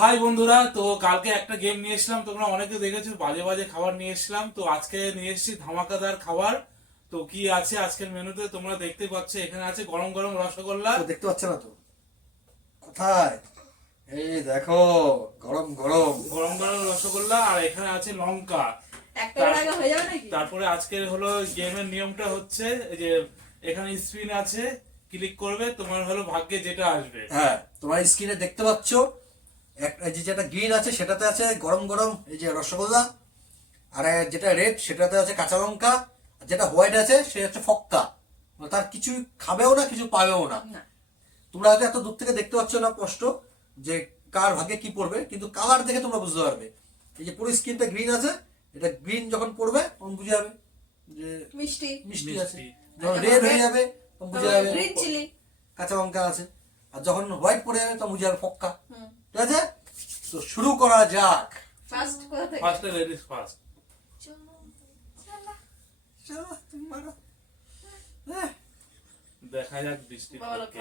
High বন্ধুরা, তো কালকে একটা গেম নিয়ে এসলাম, তোমরা অনেকে দেখেছো বাজে বাজে খাবার নিয়ে এসলাম। তো আজকে নিয়ে এসেছি ধামাকাদার খাবার। তো কি আছে আজকের মেনুতে তোমরা দেখতে পাচ্ছ, এখানে আছে গরম গরম রসগোল্লা। দেখতে পাচ্ছ না তো? কোথায়? এই দেখো, গরম গরম গরম গরম রসগোল্লা, আর এখানে আছে লঙ্কা। তারপরে আজকের হলো গেমের নিয়মটা হচ্ছে এই যে এখানে স্পিন আছে, ক্লিক করবে, তোমার হলো ভাগ্যে যেটা আসবে। হ্যাঁ, তোমার স্ক্রিনে দেখতে পাচ্ছ যেটা গ্রিন আছে সেটাতে আছে গরম গরম এই যে রসগোল্লা, আর যেটা রেড সেটাতে আছে কাঁচা লঙ্কা, আর যেটা হোয়াইট আছে সে হচ্ছে ফক্কা। মানে তার কিছু খাবেও না, কিছু পাবেও না। তোমরা হয়তো এত দূর থেকে দেখতে পাচ্ছ না স্পষ্ট যে কার ভাগ্যে কি পড়বে, কিন্তু কালার দেখে তোমরা বুঝতে পারবে। এই যে পুরো স্ক্রিনটা গ্রিন আছে, এটা গ্রিন যখন পড়বে তখন বুঝে যাবে যে মিষ্টি মিষ্টি আছে। যখন রেড হয়ে যাবে তখন বুঝে যাবে গ্রিন চিলি কাঁচা লঙ্কা আছে। আর যখন হোয়াইট পড়ে যাবে তখন বুঝে যাবে ফক্কা। ঠিক আছে, তো শুরু করা যাক। ফার্স্ট কোথা থেকে ফার্স্ট লেডিস ফার্স্ট। চলো তুমি মারো। দেখা যাক বৃষ্টি বাবা পড়ছে।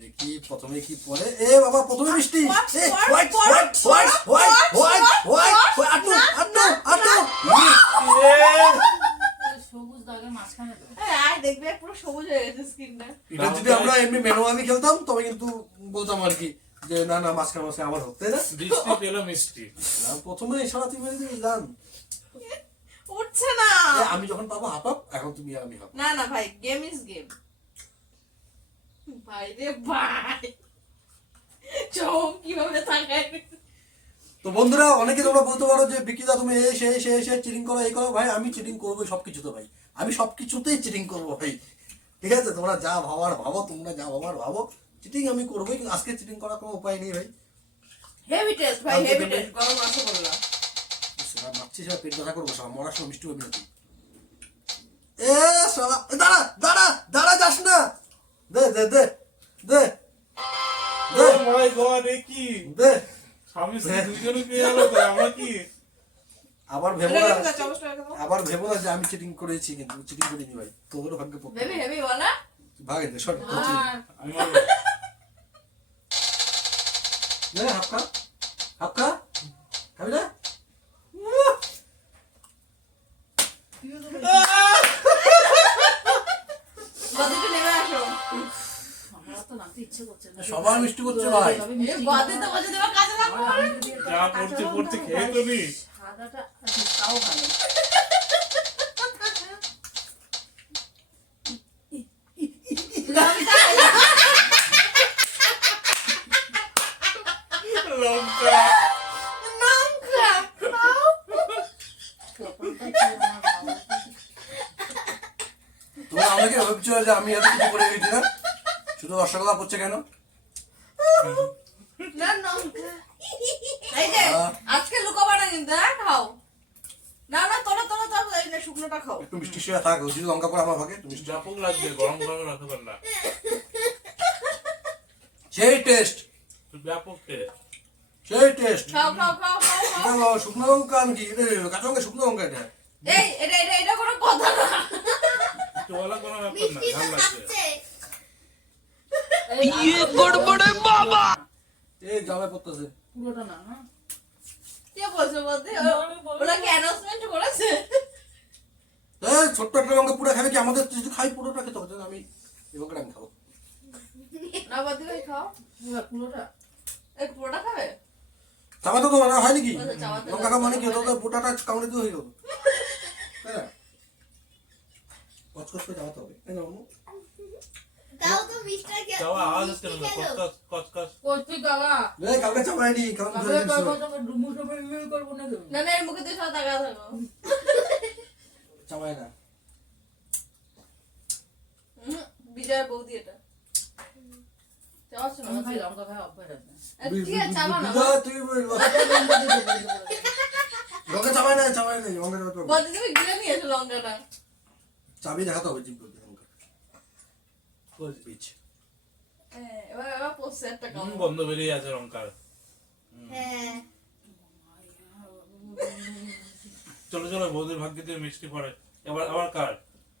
দেখি প্রথমে কি পড়ে। এ বাবা, প্রথমে মিষ্টি। এ What? White white white white white white আটু আটু আটু। সবুজ দাগের মাঝখানে তো। আয় দেখবে পুরো সবুজ হয়ে গেছে স্কিনটা। এটা যদি আমরা এমনি ম্যানুয়ালি খেলতাম তবে কিন্তু বলতাম আর কি যে না না মাঝখানে মাঝখানে আবার হোক, তাই না? বৃষ্টি পেলো মিষ্টি। প্রথমে ইশারা তুমি মেরে দিবি জান। উঠছে না। আমি যখন পাবো হাফ হাফ, এখন তুমি আর আমি হাফ। না না ভাই, গেম ইজ গেম। ভাই রে ভাই, চোখ কিভাবে তাকায়। তো বন্ধুরা, অনেকে তোমরা বলতে পারো যে বিকিদা তুমি এসে চিটিং করো, এই করো। ভাই আমি চিটিং করবো সবকিছুতে, ভাই আমি সবকিছুতেই চিটিং করবো ভাই। ঠিক আছে, তোমরা যা ভাবার ভাবো, তোমরা যা ভাবার ভাবো, চিটিং আমি করবোই। কিন্তু আজকে চিটিং করার কোনো উপায় নেই ভাই। হেভি টেস্ট ভাই, হেভি টেস্ট। গরম রসগোল্লা। সেটা মারছি, সেটা পেট ব্যথা করবো, সব মরার সময় মিষ্টি হবে না তুই। এ শালা, দাঁড়া দাঁড়া দাঁড়া, যাস না। দে দে দে দে ও মাই গড, এ কি দে। স্বামী স্ত্রী দুইজনে পেয়ে গেল, তো আমরা কি? আবার ভেবো এটা না, কেমন আছে? অবশ্যই কেমন? আবার ভেবো না যে আমি চিটিং করেছি, কিন্তু চিটিং করিনি ভাই। তোর ভাগ্যে পড়তে হেভি হেভি বলা। ভাগে দে সর। আর আমি বলবো, হাফকা হাফকা খাবি না? গদিতে নেমে আসো। আমার তো নামতে ইচ্ছে করছে না। সবার মিষ্টি করছে ভাই। গদিতে বসে দেওয়া কাজে লাগবে। যা পড়ছে পড়ছে, খেয়ে তো নি। সাদাটা তাও ভালো। লঙ্কা। লঙ্কা খাও। কপালটা কি আমার বাবা। তোমরা আমাকে ভাবছো যে আমি এত কিছু করে গেছি না? শুধু রসগোল্লা পড়ছে কেন? না লঙ্কা। এই যে আজকে লুকাবা না কিন্তু, হ্যাঁ খাও। না না, তোরা তোরা তো এই না, শুকনোটা খাও। একটু মিষ্টি শিরা থাক, যদি লঙ্কা করে আমার ভাগে। তুমি ব্যাপক লাগবে গরম গরম রসগোল্লা। সেই টেস্ট, ব্যাপক টেস্ট। সেই টেস্ট। খাও খাও খাও খাও খাও। শুকনো লঙ্কা আমি কি কাঁচা লঙ্কা, শুকনো লঙ্কা এটা। এই এটা কোনো কথা না। একটু বলা কোনো ব্যাপার না, ভালো লাগবে। এই জামাই পড়তেছে। পুরোটা না না। কে বলছো বলতে? ওরা কি অ্যানাউন্সমেন্ট করেছে? এই ছোট্ট একটা লঙ্কা পুরো খাবে কি? আমাদের যদি খাই পুরোটা খেতে হবে, আমি এই লঙ্কাটা আমি খাবো। না বাদি ভাই খাও। পুরোটা। এই পুরোটা খাবে? চামাতে তো মানে হয় নাকি? বলছে চাবাতে লঙ্কা খাওয়া মানে কি? তোদের পোটাটা কামড়ে দিয়ে হয়ে গেল। হ্যাঁ, কচকচ করে চামাতে হবে, তাই না মামু? যাওয়া আওয়াজ হচ্ছে না, কচকচ কচকচ। করছি বাবা। এই কালকে চামাইনি, কেমন তবে ধরে দিচ্ছ? তোকে ডুমু সবে মিল করব না তো। না না, এর মুখে দিয়ে সব তাকা থাকো। চামাই না। বিজয় বৌদি এটা। চাওয়াচ্ছ না? আমি খাই লঙ্কা খাই অভ্যাস আছে। ঠিক আছে, চাবা না। বিজয়, তুই লঙ্কা চামাই না, চামাই নাই, লঙ্কা চামাতে হবে। বৌদি তুমি গিলে নিয়ে এসো লঙ্কাটা। চাবি দেখাতে হবে, জিভ করতে লঙ্কা। পিচ। এবার পোস্ট একটা কাম। গন্ধ বেরিয়ে আছে লঙ্কার। হ্যাঁ। চলো চলো, বৌদির ভাগ্যে দিয়ে মিষ্টি পড়ে। এবার আবার কার?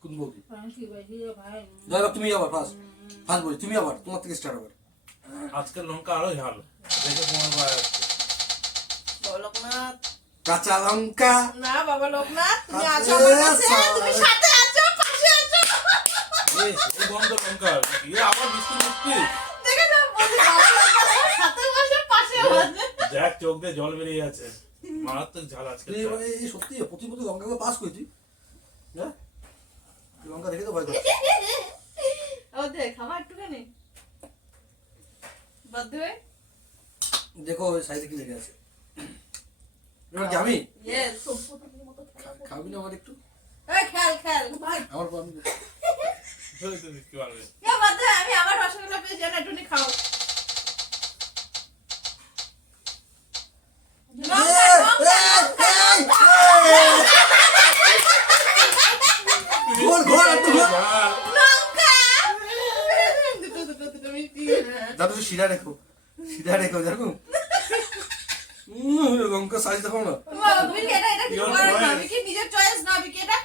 কোন বৌদি? ফ্রান্সি ভাই ভাই যাই হোক, তুমি আবার ফার্স্ট বলি, তুমি আবার তোমার থেকে স্টার্ট হবে। আজকের লঙ্কা আরো ঝাল দেখে তোমার ভয় আসছে। বাবা লোকনাথ কাঁচা লঙ্কা। না বাবা লোকনাথ তুমি আরে আছো আমার কাছে, সালা। তুমি সাথে আছো, পাশে আছো। এই গন্ধ লঙ্কা আবার মিষ্টি মিষ্টি। দেখে না বলি বাবা লোকনাথ আমার সাথে বসে পাশে আছে। দেখ চোখ দিয়ে জল বেরিয়ে যাচ্ছে, মারাত্মক ঝাল আজকে। এই সত্যি প্রতি লঙ্কাগুলো পাস করেছি। হ্যাঁ, লঙ্কা দেখে তো ভয় করছি। ও দেখ খাবার একটুখানি বাদ দে। দেখো ওই সাইডে কি লেগে আছে। এবার কি আমি ইয়েস খাবি না আমার একটু? এই খেল খেল ভাই আমার পাবি না। কি পারবে এ বাদ দে, আমি আবার রসগোল্লা পেয়েছি না, একটুখানি খাও। ঘোর ঘোর একটু ঘোর। ঝাল। লঙ্কা দুটো মিষ্টি। দাদু শিরা রেখো, শিরা রেখো দেখো। লঙ্কা সাইজ দেখো না। বাবা, তুমি কি এটা কিছু Your করার না, choice. আমি কি নিজের চয়েস না, আমি কি এটা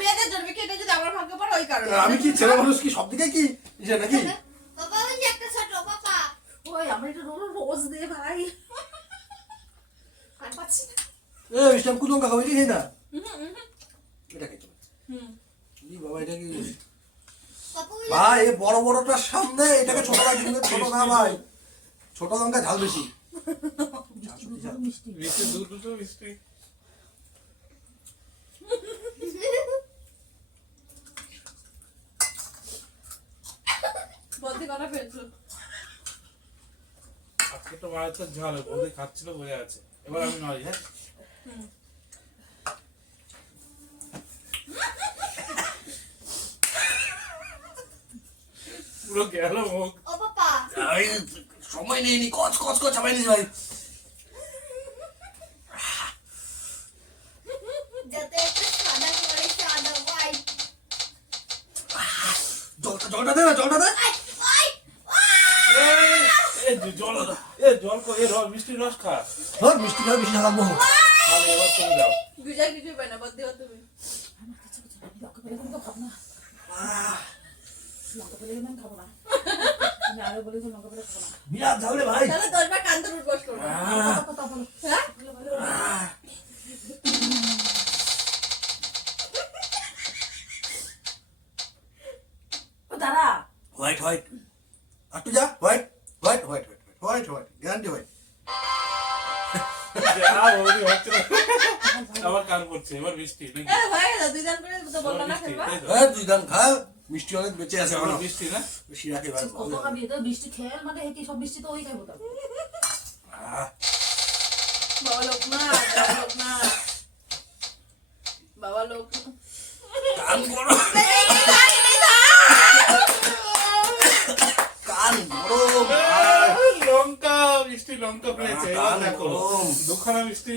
মেয়েদের জন্য, কি এটা যদি আমার ভাগ্যে পড়ে ওই কারণে। আমি কি ছেলে মানুষ কি সব দিকে কি যে নাকি? বাবা ওই যে একটা ছোট পাপা ওই আমরা একটু রোজ দে ভাই আর পাচ্ছি না। মিষ্টাম কোন লঙ্কা খাবি খাই না? এটা খাই তো। বাবা এটা কি ভাই? এই বড় বড়টার সামনে এটাকে ছোট রাখি, কিন্তু ছোট না ভাই, ছোট লঙ্কা ঝাল বেশি। মিষ্টি মিষ্টি দুটো মিষ্টি। বলতে কথা ফেলছো। আজকে তো মারাত্মক ঝাল, বৌদি খাচ্ছিল বোঝা আছে। এবার আমি নয়। হ্যাঁ পুরো গেল মুখ। ও পাপা আমি সময় নেই নি, কচ কচ কচ চাপাই নিয়েছি ভাই। যাতে একটু সাদা করে সাদা হোয়াইট। জলটা দে না, জলটা দে। জল কো মিষ্টি রস খা। ধর মিষ্টি খাবে, বেশি ঝাল বহু। তাহলে এবার তুমি দাও। গুজার কিছু পাই না, বাদ দিও তুমি। লঙ্কা পেলে কিন্তু খাবো না, লঙ্কা পেলে কিন্তু আমি খাবো না। আমি আরো বলি তো লঙ্কা পেলে খাবো না। বিরাট ঝাল রে ভাই। তাহলে 10 বার কান্দর উঠবস করো। কথা বলো হ্যাঁ ও দাঁড়া হোয়াইট হোয়াইট একটু যা, white white white white white guarantee white. বৌদি হচ্ছে না। আবার কান পড়ছে, এবার মিষ্টি নাকি? এ হয়ে গেল, দুই দান করে তো বললা না মিষ্টি, খেলবা। তাই তো? হ্যাঁ তুই গান খা, মিষ্টি অনেক বেঁচে আছে এবার এখনো। মিষ্টি না? বেশি রাখে ভাই। কত খাবি? তো বৃষ্টি খেয়াল মানে কি সব বৃষ্টি তো ওই খাবো তো। বাবা লোকনাথ, বাবা লোকনাথ, বাবা লোকনাথ। কান গরম, কান গরম ভাই। লঙ্কা মিষ্টি লঙ্কা পেয়েছে। এবার কান দেখো গরম। দুখানা মিষ্টি।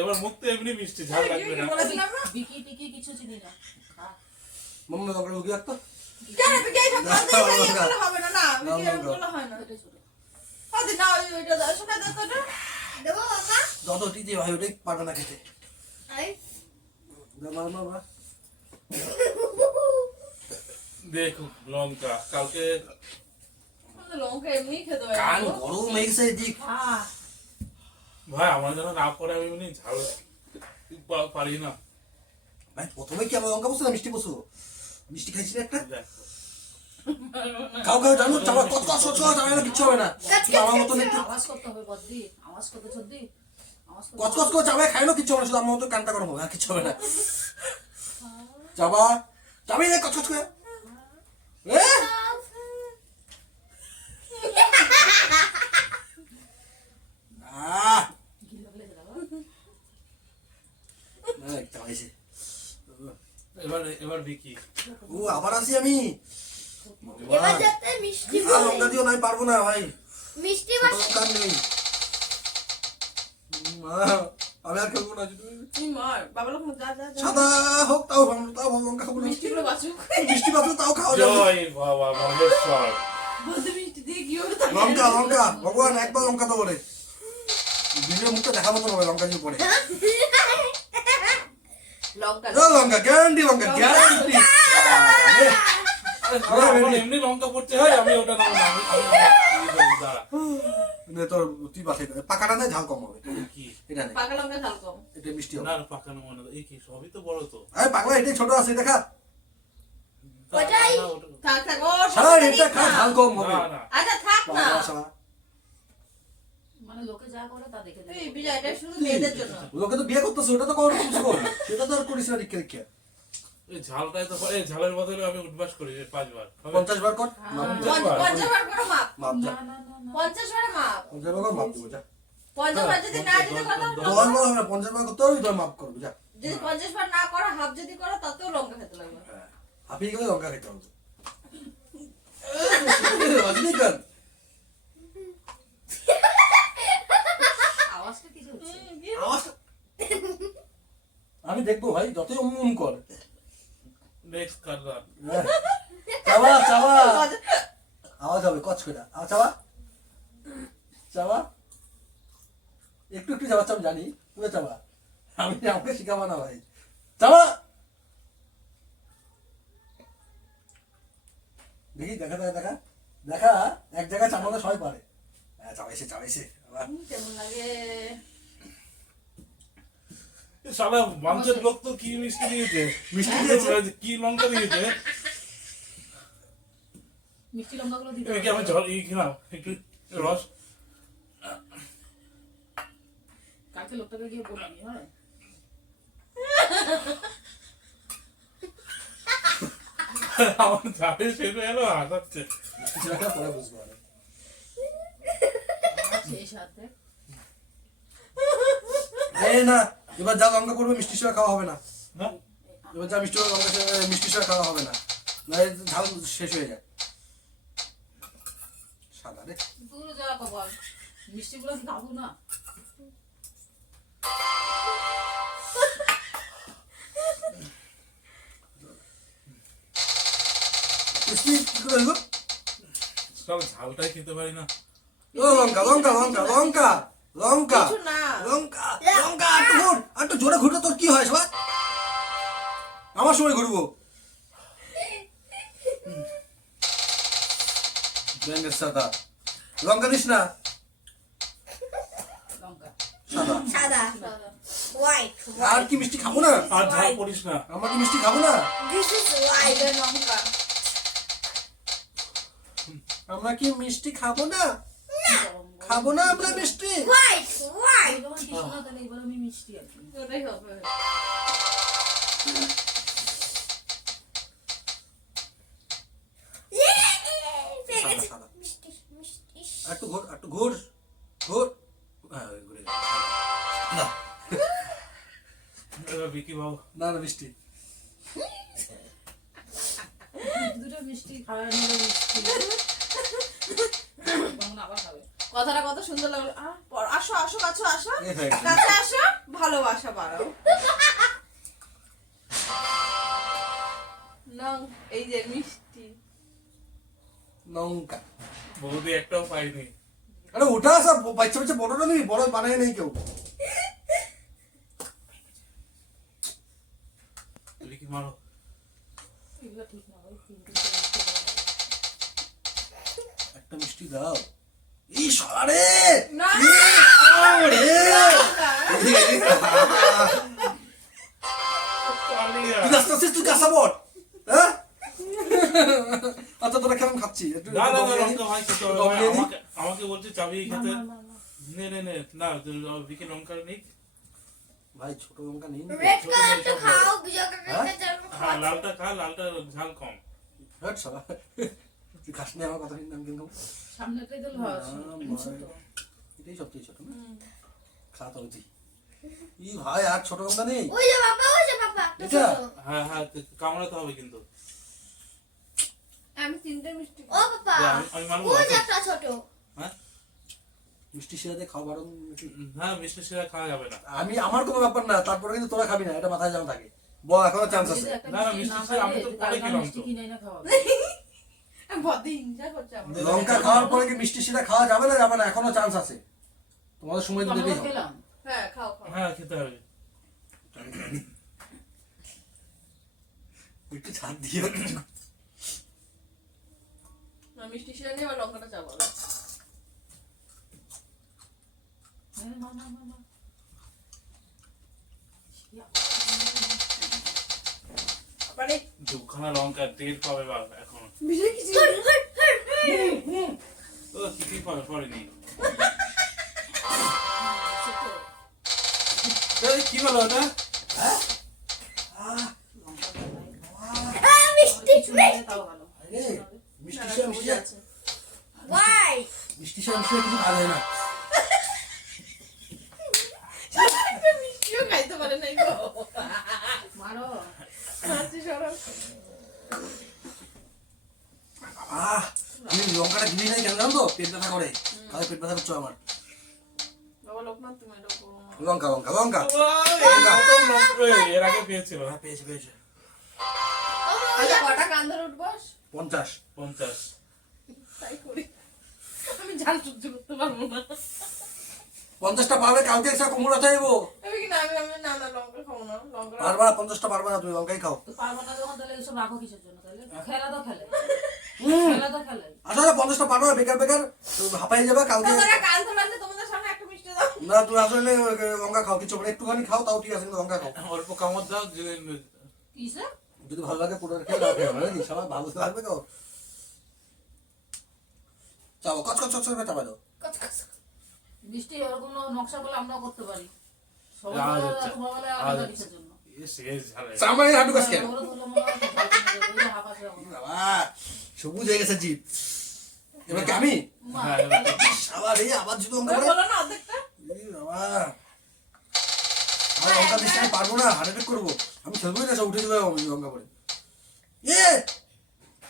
এবার মুখ তো এমনি মিষ্টি, ঝাল লাগবে না। বলেছিলাম না বিকি টিকি কিছু চিনি না। খা। মাম্মা লঙ্কা ঢুকি রাখতো। কেন বিকে সব বলতে গেলে হবে না, না বিকে বলা হয় না। এটাই ছোট। আদি না ওইটা দাও, শোনা দাও তো। দেবো বাবা। যত টিতে ভাই ওটাই পারবে না খেতে। আই মার মার মার। দেখো লঙ্কা কালকে লঙ্কা এমনি খেতে হয়। কান গরম হয়েছে এদিক। খা। ভাই আমার যেন না পড়ে, আমি এমনি ঝাল পারি না। ভাই প্রথমে কি আমার লঙ্কা বসে না মিষ্টি বসো? মিষ্টি খাইছি না একটা। দেখো খাও খাও জানো, চাবা কত কত কত চাবা না, কিচ্ছু হবে না। শুধু আমার মতন একটু আওয়াজ করতে হবে বদ্দি, আওয়াজ করতে চদ্দি, আওয়াজ করতে কচ কচ করে চাবাই খাই না, কিচ্ছু হবে না। শুধু আমার মতো কানটা গরম হবে, আর কিচ্ছু হবে না। চাবা চাবি রে কচ কচ করে। এ আহ গিল লাগলে দাও। না একটা হয়েছে। এবার বিকি। ও আবার আসি আমি। এবার যাতে মিষ্টি আর লঙ্কা দিও না, আমি পারবো না ভাই। মিষ্টি ছোট লঙ্কা আর নেই। আমি আর খেলবো না। তুই মার বাবা লোকনাথ, যা যা যা। সাদা হোক তাও ভালো, তাও ভালো লঙ্কা খাবো না। মিষ্টিগুলো বাঁচুক। মিষ্টি পাত্র তাও খাওয়া যাবে। জয় বাবা মহেশ্বর। বলতে মিষ্টি দিয়ে কি হবে তাহলে? লঙ্কা লঙ্কা ভগবান একবার লঙ্কা তো বলে ভিডিও মুখটা দেখা মতো হবে লঙ্কা দিয়ে পড়ে। লঙ্কা লঙ্কা গ্যারান্টি, লঙ্কা গ্যারান্টি। আরে শালা, আমার এমনি লঙ্কা পড়তে হয়, আমি ওটা নেবো না, আমি দাঁড়া। তোর তুই বাছাই কর। পাকাটা না ঝাল কম হবে। কি? এটা নেই, পাকা লঙ্কা ঝাল কম। এটা মিষ্টি হবে। না না, পাকানো মনে হয়। এই কি, সবই তো বড় তো। আরে পাগলা, এটাই ছোট আছে, দেখা। ওটাই। না, ওটা- থাক থাক ও সারা এটা খা, ঝাল কম হবে। না, না। আচ্ছা থাক না পাগলা শালা। মানে লোকে যা করে তা দেখে তুই দেখে বিজয় এটা শুধু মেয়েদের জন্য লোকে তো বিয়ে করতেছে, ওটা তো কর কিছু কর। সেটা তো আর করিস না দীক্ষা দীক্ষা। এই ঝালটাই তো, এই ঝালের বদলে আমি উঠবাস করি 5 বার। হবে? 50 বার কর। মাপ দে। 50 বার করে মাপ মাপ যা। না না না না 50 বারে মাপ 50 বার কর, মাপ দেবো যা। 50 বার যদি না যদি কথা 10 বার হবে না, 50 বার করতে হবে, 10 মাপ করবো যা। যদি 50 বার না করো হাফ যদি করো তাতেও লঙ্কা খেতে লাগবে হাঁপিয়ে গেলে লঙ্কা খেতে হবে। রজনীকান্ত। আওয়াজটা কিছু হচ্ছে আওয়াজ- আমি দেখবো ভাই, যতই উম কর। নেক্সট কারবার। চাবা চাবা আওয়াজ হবে কচ করে। চাবা চাবা একটু একটু চাবাচ্ছ, আমি জানি তুমি চাবা। আমি আমাকে শিখাবো না ভাই। চাবা দেখি, দেখা দেখা দেখা দেখা, এক জায়গায় চাপালে সবাই পারে। হ্যাঁ, চাবাইছে চাবাইছে আবার। কেমন লাগে এই শালা মাংসের লোক তো কি মিষ্টি দিয়েছে, মিষ্টি দিয়েছে। কি লঙ্কা দিয়েছে। মিষ্টি লঙ্কাগুলো দিতে তুমি কি হবে। আমি জল খেলাম একটু রস। কালকে লোকটাকে গিয়ে বলবি হ্যাঁ আমার ঝাড়ে শেষ হয়ে গেল, হাসাচ্ছে। কিছু একটা পরে বুঝবো আরে। সেই সাথে এই না, এবার যা লঙ্কা করবে মিষ্টি সঙ্গে খাওয়া হবে না। না? এবার যা মিষ্টি লঙ্কা মিষ্টি সঙ্গে খাওয়া হবে না, না ঝাল শেষ হয়ে যায়। সাদা রে। দূর যাওয়া কবল মিষ্টিগুলো কি খাবো না মিষ্টি কি করে হলো? শালা ঝালটাই খেতে পারি না। ও লঙ্কা লঙ্কা লঙ্কা লঙ্কা লঙ্কা কিছু না লঙ্কা লঙ্কা, একটু ঘুর, একটু জোরে ঘুরলে তোর কি হয় সবাই? আমার সময় ঘুরবো। ব্যাঙের সাদা লঙ্কা দিস না, লঙ্কা সাদা। সাদা হোয়াইট আর কি মিষ্টি খাবো না? আর ঝাল করিস না। আমরা কি মিষ্টি খাবো না? দিস ইজ হোয়াইট আইডা লঙ্কা আমরা কি মিষ্টি খাবো না? খাবো না আমরা মিষ্টি? হোয়াইট হোয়াইট যখন কিছু না তাহলে এবার আমি মিষ্টি আর কি ওটাই হবে সাদা সাদা। একটু ঘোর, একটু ঘোর ঘোর। হ্যাঁ, ওই ঘুরে গেল। না এবার বিকি বাবু না না মিষ্টি। দুটো মিষ্টি খাওয়া নিলে মিষ্টি তখন আবার খাবে কথাটা কত সুন্দর লাগলো আসো আসো কাছে আসো এই হয়ে গেছে। কাছে আসো ভালোবাসা বাড়াও নং এই যে মিষ্টি লঙ্কা। বৌদি একটাও পাইনি। আরে ওটা সব বাচ্চা বাচ্চা বড়টা নেই, বড় বানায় নেই কেউ। বিকি মারো। এগুলো ঠিক না ভাই তিন তিনটে মিষ্টি দেওয়া যাবে। একটা মিষ্টি দাও। এই সারে না রে কালিয়া। তুই আস্তে আস্তে তুই কাঁচা বট। হ্যাঁ আচ্ছা, তোরা কেমন খাচ্ছি একটু না না না, লঙ্কা ভাই খেতে হবে দম ভাই, দিয়ে দিই? আমাকে বলছে চাবি না, খেতে। না, না, না। নে নে নে, না বিকি লঙ্কা নেই। ভাই ছোট লঙ্কা নেই। রেড কালারটা খাও বিজয় কালারটা যেমন হ্যাঁ, লালটা খা, লালটা ঝাল কম। হ্যাট শালা, তুই খাস না আমার কথা শুনলাম কিন্তু। সামনেটাই তো ছোট এটাই সবচেয়ে ছোট না, খা তো তুই। ই ভাই আর ছোট লঙ্কা নেই? ওই যে বাবা একটা এটা? ছোট। হ্যাঁ হ্যাঁ, কামড়াতে হবে কিন্তু। আমি তিনটে মিষ্টি ও বাবা যে আমি মারবো। ওই যে একটা ছোট। হ্যাঁ মিষ্টি শিরাতে খাওয়া বারণ নাকি? হ্যাঁ, মিষ্টি শিরা খাওয়া যাবে না। আমি আমার কোনো ব্যাপার না, তারপরে কিন্তু তোরা খাবি না, এটা মাথায় জানা থাকে। বল, এখনো চান্স আছে। না, না, মিষ্টি ছিল, আমি তো পরে খেলাম তো। মিষ্টি কিনে না খাওয়া বড্ড হিংসা করছে আমার লঙ্কা খাওয়ার পরে কি মিষ্টি শিরা খাওয়া যাবে না? যাবে না, এখনো চান্স আছে। তোমাদের সময় তো আমরা দেবেই হবে। খেলাম হ্যাঁ খাও খাও হ্যাঁ, খেতে হবে। একটু ছাড় দিও কিছু। না, মিষ্টি শিরা নিয়ে আবার লঙ্কাটা চাপাবো। হ্যাঁ, মা, মা, মা, মা। আবারে দুখানা লঙ্কা টের পাবে বাবা এখন। বিজয় কি ছিল? ও কিছুই পড়েনি। এই, কি বলো ওটা? মিষ্টি তাও ভালো। আরে মিষ্টি শিরা মিষ্টি শিরা ওয়াই মিষ্টি শিরা মিষ্টি শিরা কিছু ভালো হয় না। মিষ্টিও খাইতে পারে নাই গো। মারো। আচ্ছা, সরো। আমি লঙ্কাটা গিলি নাই কেন জানো তো? পেট ব্যথা করে। তাহলে পেট ব্যথা করছো আমার। বাবা লোকনাথ, তুমি এটা করো না। লঙ্কা লঙ্কা লঙ্কা। এর আগে পেয়েছিল হ্যাঁ, পেয়েছে পেয়েছে। আচ্ছা, কটা কান ধরে উঠবো? 50। 50। তাই করি। আমি ঝাল সহ্য করতে পারবো না। 50টা পাবে, কালকে এসে কুমড়া চাইবো। আমি কি না, আমি না না লঙ্কা খাবো না। লঙ্কা পারবা না, 50টা পারবা না, তুমি লঙ্কাই খাও। তো পারবো না যখন তাহলে এসব রাখো কিসের জন্য তাহলে? খেলা তো খেলে। খেলা তো খেলে। আসলে 50টা পারবা না, বেকার বেকার হাঁপাই যাবে কালকে। তোমরা কান ধরে আছে, তোমাদের সামনে একটা মিষ্টি দাও। না তুমি আসলে লঙ্কা খাও, কিছু করে একটুখানি খাও, তাও ঠিক আছে, কিন্তু লঙ্কা খাও। অল্প কামড় দাও কিসে? যদি ভালো লাগে পুরো খেয়ে রাখবে, নাকি সবাই ভালো লাগবে তো। চাও কচ কচ কচ করে চাপা দাও। কচ কচ মিষ্টি ওরকম নকশা বলে আমরাও করতে পারি। সবাই আজ বলে আচ্ছা। তোমার বলে আজ আলাদা আচ্ছা। কিসের জন্য? সামাই হাঁটু কাজ কেন? ওরা ধরলে মনে হয় ভালো করে দেবে, ওই যে হাঁপাচ্ছে এখন। বাবা সবুজ হয়ে গেছে জিপ। এবার কি আমি? হ্যাঁ, আবার এই আবার যদি লঙ্কা ওরা পড়ে? বলো না অর্ধেকটা। এই বাবা আমার লঙ্কা দিচ্ছি, আমি পারবো না, হার্ট অ্যাটাক করবো। আমি খেলবোই না, সব উঠে যাবে আমার লঙ্কা পড়ে। এ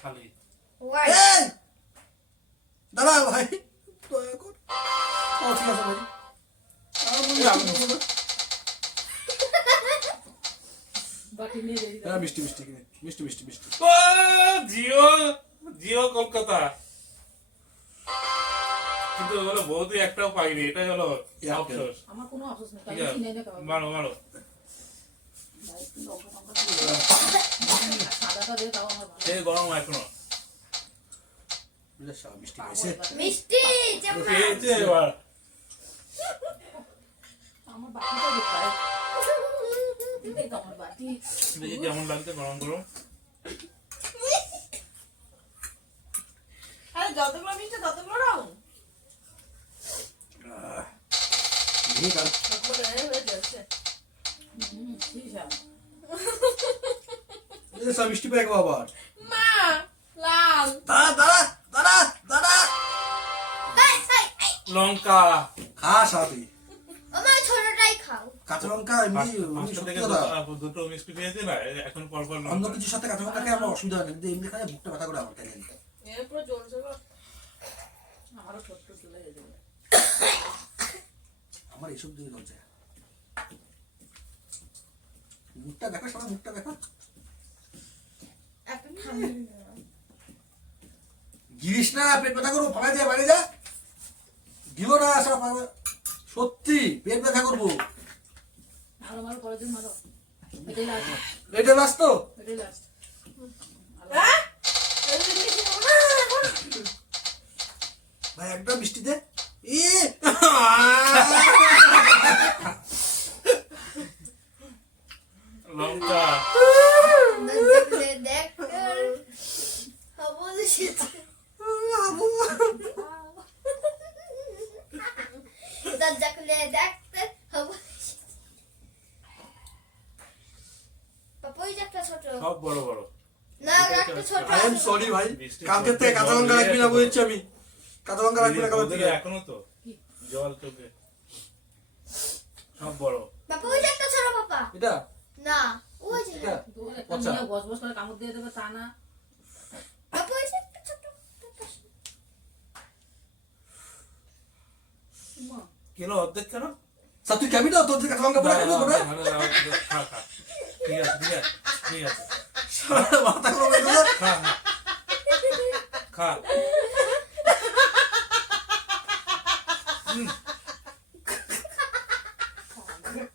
খালি ওয়াই এই দাঁড়া ভাই, দয়া কর। ও ঠিক আছে ভাই। বাটি নিয়ে রেডি হ্যাঁ, মিষ্টি মিষ্টি কিনে মিষ্টি মিষ্টি মিষ্টি। ও, জিও জিও কলকাতা। কিন্তু হলো বৌদি একটাও পাইনি, এটাই হলো আফসোস। আমার কোনো আফসোস নেই, ঠিক তাই আছে, কিনে এনে খাওয়াবো। মারো মারো। ভাই, লঙ্কা টঙ্কা দিয়ে সাদাটা দিয়ে তাও আমার ভালো সে গরম এখনো মিষ্টি পাবো খাইছে। এবার। মিষ্টি যেমন খেয়েছে এবার। আমার বাটিটা কোথায়? এই তো আমার বাটি। দেখি কেমন লাগছে গরম গরম। আরে যতগুলো মিষ্টি ততগুলো নাও। ঠিক আছে। সবগুলো হয়ে যাচ্ছে। ঠিক আছে। এই সব মিষ্টি পেয়ে গেবো আবার। মা লাল। দাঁড়া দাঁড়া দাঁড়া দাঁড়া। তাই তাই লঙ্কা খা সাথে আমার ছোটটাই খাও কাঁচা লঙ্কা এমনি পাঁচটা সত্যি থেকে কথা। দুটো মিষ্টি পেয়েছে না, এখন পরপর অন্য লঙ্কা। কিছুর সাথে কাঁচা লঙ্কা খেয়ে আমার অসুবিধা হয় না, কিন্তু এমনি খায় বুকটা ব্যথা করে আমার খেলে। এর পুরো জ্বলছে গো। আমারও ছোট্ট চলে যেতে হবে। আমার এইসব দিয়ে চলছে। মুখটা দেখো, সবাই মুখটা দেখো। একটা ঠান্ডা গিরিস না, পেট ব্যথা করবো, ফাঁকা যা বাইরে যা। দিল না সব সত্যি পেট ব্যথা করবো। মারো মারো, পরের দিন মারো। এটাই লাস্ট, এটা লাস্ট তো। এটাই লাস্ট। হ্যাঁ? এই যে মিষ্টি খাবো না এখন। ভাই একটা মিষ্টি দে। ই লঙ্কা দেখলে দেখ হবো এসেছে দরজা খুলে দেখতে হবো পাপা ওই যে একটা ছোট সব বড় বড়। না একটা ছোট আই এম সরি ভাই, কালকে থেকে কাঁচা লঙ্কা রাখবি না বলেছি আমি। কাঁচা লঙ্কা রাখবি না কালকে থেকে। এখনো তো জল চোখে সব বড়। পাপা ওই যে একটা ছোট পাপা এটা না ওই যে এটা একটা আচ্ছা। নিয়ে বস বস করে কামড় দিয়ে দেবে তা না। পাপা ওই যে একটা ছোট মা, কিলো অর্ধেক কেন? স্যার তুই খাবি না, তোর থেকে কাঁচা লঙ্কা পড়ে খাবি তোরা? খা খা। ঠিক আছে ঠিক আছে ঠিক আছে। মাথা গরম হয়ে গেল। খা খা।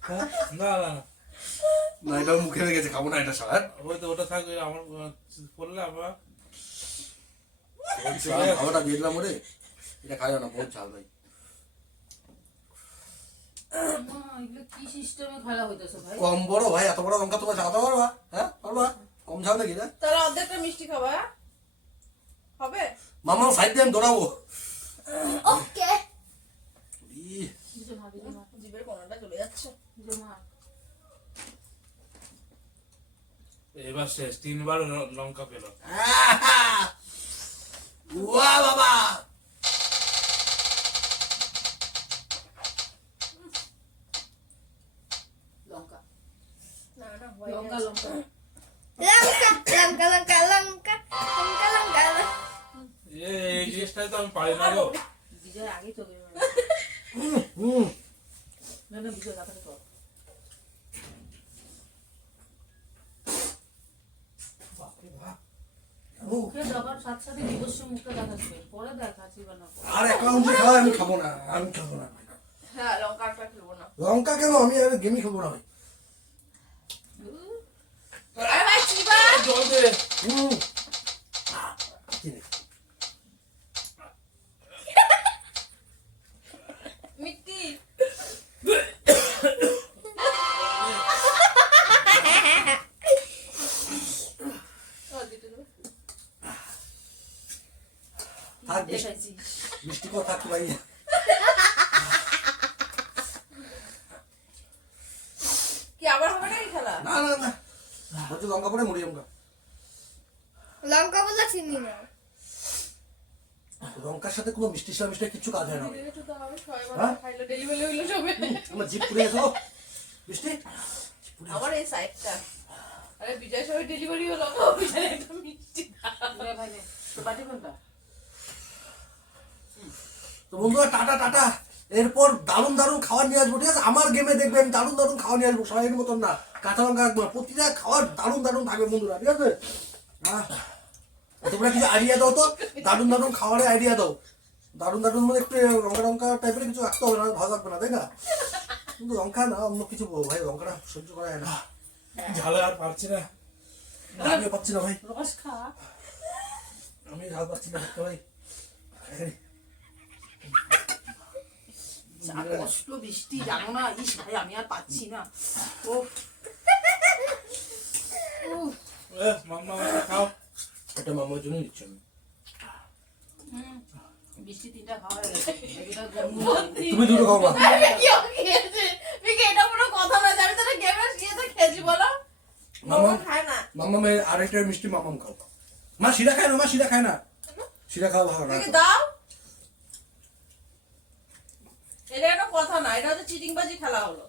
খা। না না না না এটা মুখে লেগেছে, খাবো না এটা স্যার। হয়তো ওটা থাকবে আমার করলে আবার খাওয়াটা দিয়ে দিলাম ওরে, এটা খাই না, বহুত ঝাল ভাই। মা, এগুলো কি সিস্টেমে খেলা হইতেছে ভাই? কম বড় ভাই, এত বড় লঙ্কা তোমরা চালাতে পারবা? হ্যাঁ পারবা? কম ঝাল নাকি না? তাহলে অর্ধেকটা মিষ্টি খাবা, হ্যাঁ? হবে? মামা সাইড দিয়ে আমি দৌড়াবো। ওকে ইহ, বুঝো মা, বুঝো মা, জিভের কোনাটা চলে যাচ্ছে। বুঝো মা। এবার শেষ 3 বার লঙ্কা পেল। আহা! উয়া বাবা, লঙ্কা না না হয়ে লঙ্কা গেছে। লঙ্কা লঙ্কা লঙ্কা লঙ্কা লঙ্কা লঙ্কা লঙ্কা। এই জিনিসটাই তো আমি পারি না গো। বিজয় আগে চলে যাবে। হুম, না না, বিজয় তাড়াতাড়ি কর। বাপরে বাপ। মুখে যাবার সাথে সাথে নিজস্ব মুখটা দেখাচ্ছে, পরে দেখাচ্ছি বা না পরে। আর এক রাউন্ডে খাওয়া আমি খাবো না, আমি খাবো না। হ্যাঁ লঙ্কাটা খেলবো না। লঙ্কা কেন, আমি আর গেমই খাবো না ভাই। আরে ভাই চিবা জল দে। হুম। কি রে? মিষ্টি। থাক, মিষ্টি- দেখাইছি। মিষ্টি কো থাক ভাই। কি আবার হবে না এই খেলা? না না না, বলছি লঙ্কা পরে মুড়ি লঙ্কা। লঙ্কা বলে চিনি না। লঙ্কার সাথে কোনো মিষ্টি মিষ্টি কিছু কাজ হয় না। একটু তো হবে, সবাই হ্যাঁ? খাইলো, ডেলিভারি হইলো সবে। আমার জিপ পুড়ে গেছে গো। মিষ্টি আবার এই সাইডটা। আরে বিজয় সবাই ডেলিভারি হলো, বিজয় একটা মিষ্টি। নে ভাই নে, তো বাটি কোনটা? তো বন্ধুরা টাটা টাটা, এরপর দারুণ দারুণ খাবার নিয়ে আসবো, ঠিক আছে? আমার গেমে দেখবেন দারুণ দারুণ খাবার নিয়ে আসবো, সবাই মতন না, কাঁচা লঙ্কা রাখবো না, প্রতিটা খাবার দারুণ দারুণ থাকবে বন্ধুরা, ঠিক আছে? হ্যাঁ, তোমরা কিছু আইডিয়া দাও তো, দারুণ দারুণ খাবারের আইডিয়া দাও। দারুণ দারুণ মানে একটু লঙ্কা লঙ্কা টাইপের কিছু রাখতে হবে, না ভালো লাগবে না, তাই না? কিন্তু লঙ্কা না, অন্য কিছু বলো ভাই, লঙ্কাটা সহ্য করা যায় না। ঝালে আর পারছি না। আমিও পাচ্ছি না ভাই, রস খা। আমি ঝাল পাচ্ছি না ভাই। যা কষ্ট বৃষ্টি জানো না, ইস ভাই আমি আর পাচ্ছি না। ও মাম্মা খাও। এটা মামার জন্য দিচ্ছি আমি। বৃষ্টি 3টা খাওয়া হয়ে গেছে। এটা গরম তুমি দুটো খাও মা। কি খেয়েছে? বিকে এটা কোনো কথা না, আমি তো গেমের ইয়েতে খেয়েছি বলো। মামা খায় না। মামা মেয়ে আরেকটা মিষ্টি মামাম খাও। মা শিরা খায় না, মা শিরা খায় না। শিরা খাওয়া ভালো না। বিকে দাও। এটা একটা কথা না, এটা হচ্ছে চিটিং বাজি খেলা হলো।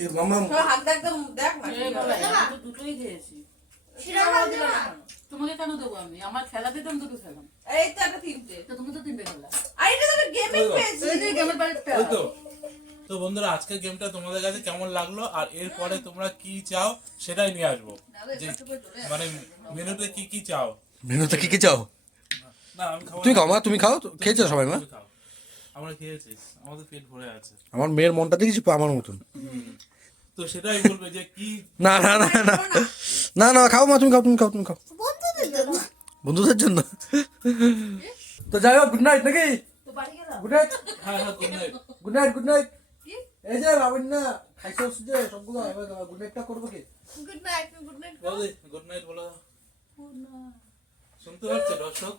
এই মামাম সবাই হাত দেখ দেখ না। এ বাবা, আমি তো দুটোই খেয়েছি। শিরা খাওয়া দিল না। তোমাকে কেন দেবো আমি? আমার খেলা দিতাম, দুটো খেলাম। এই তো একটা তিনটে। তো তুমি তো 3টে খেলা। আর এটা তো গেমিং পেয়েছি। এই যে গেমের বাড়িটা। ওই তো। তো বন্ধুরা আজকের গেমটা তোমাদের কাছে কেমন লাগলো আর এরপরে তোমরা কি চাও সেটাই নিয়ে আসবো। যে মানে মেনুতে কি কি চাও? মেনুতে কি কি চাও? না আমি খাবো তুমি না। খাও মা, তুমি খাও, খেয়েছো সবাই মা? তুমি খাও। আমরা খেয়েছি, আমাদের পেট ভরে আছে। আমার মেয়ের মনটা দেখেছি আমার মতন। তো সেটাই বলবে যে কি না না না না না না, খাও মা, তুমি খাও, তুমি খাও, তুমি খাও। বন্ধুদের জন্য। বন্ধুদের জন্য। তো যাই হোক, গুড নাইট নাকি? তো বাড়ি গেলাম। গুড নাইট, হ্যাঁ হ্যাঁ good night. Good night, good night. কি? এই যে লাবণ্য খাইছো যে সবগুলো, গুড নাইটটা করবো কি? Good night, good night. বৌদি গুড নাইট বলো। শুনতে পাচ্ছে দর্শক?